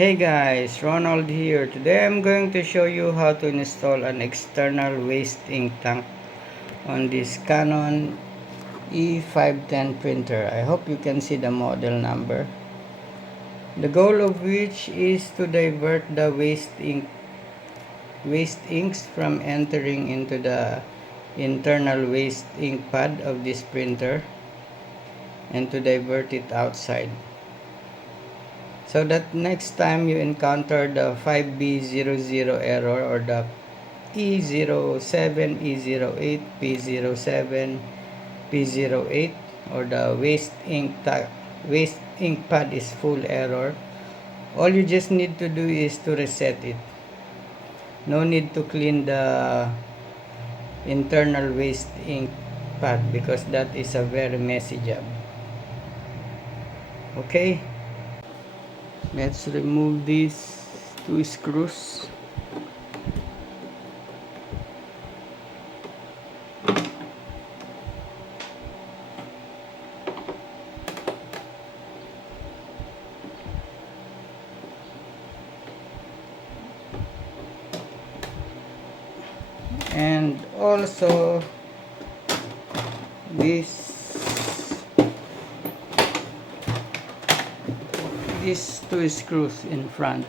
Hey guys, Ronald here. Today I'm going to show you how to install an external waste ink tank on this Canon E510 printer. I hope you can see the model number. The goal of which is to divert the waste inks from entering into the internal waste ink pad of this printer and to divert it outside, so that next time you encounter the 5B00 error or the E07, E08, P07, P08, or the waste ink pad is full error, all you just need to do is to reset it. No need to clean the internal waste ink pad because that is a very messy job. Okay, let's remove these two screws. And also these two screws in front.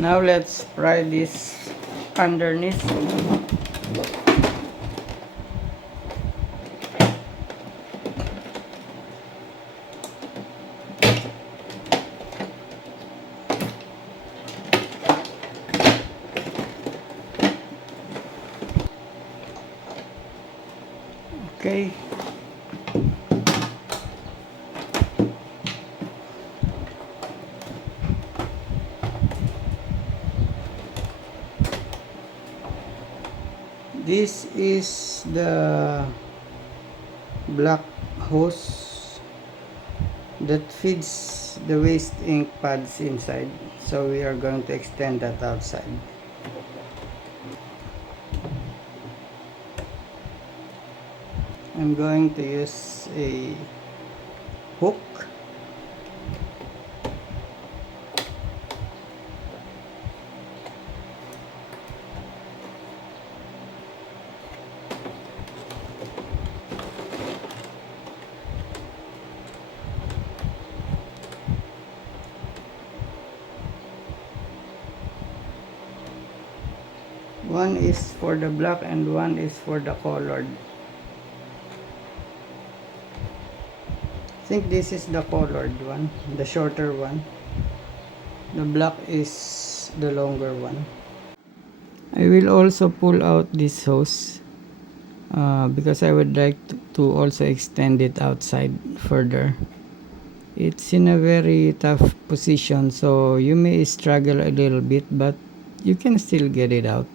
Now let's pry this underneath. Okay. This is the black hose that feeds the waste ink pads inside, so we are going to extend that outside. I'm going to use a hook. One is for the black and one is for the colored. I think this is the colored one, the shorter one. The black is the longer one. I will also pull out this hose because I would like to also extend it outside further. It's in a very tough position, so you may struggle a little bit, but you can still get it out.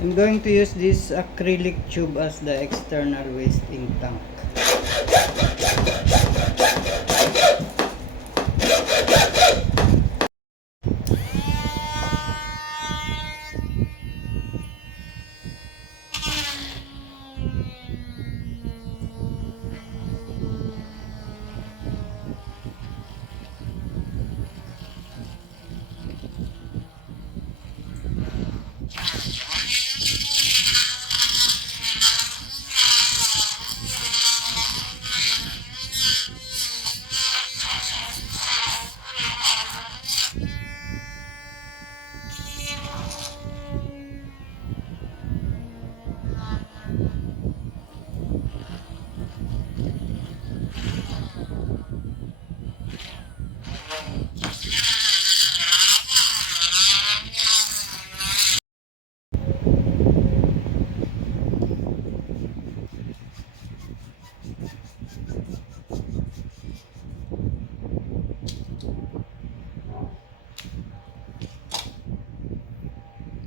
I'm going to use this acrylic tube as the external waste ink tank.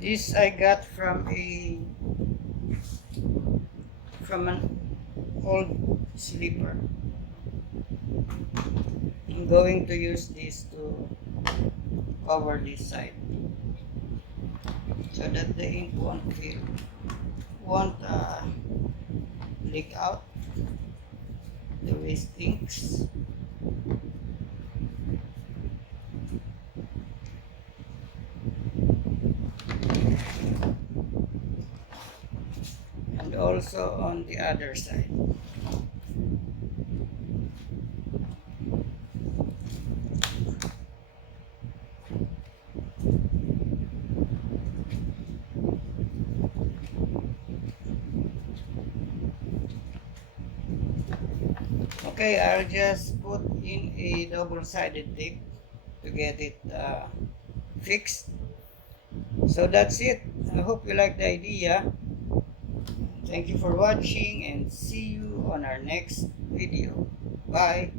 This I got from an old sleeper. I'm going to use this to cover this side so that the ink won't leak out the waste inks. And also on the other side. Okay, I'll just put in a double-sided tape to get it fixed. So that's it. I hope you like the idea. Thank you for watching and see you on our next video. Bye.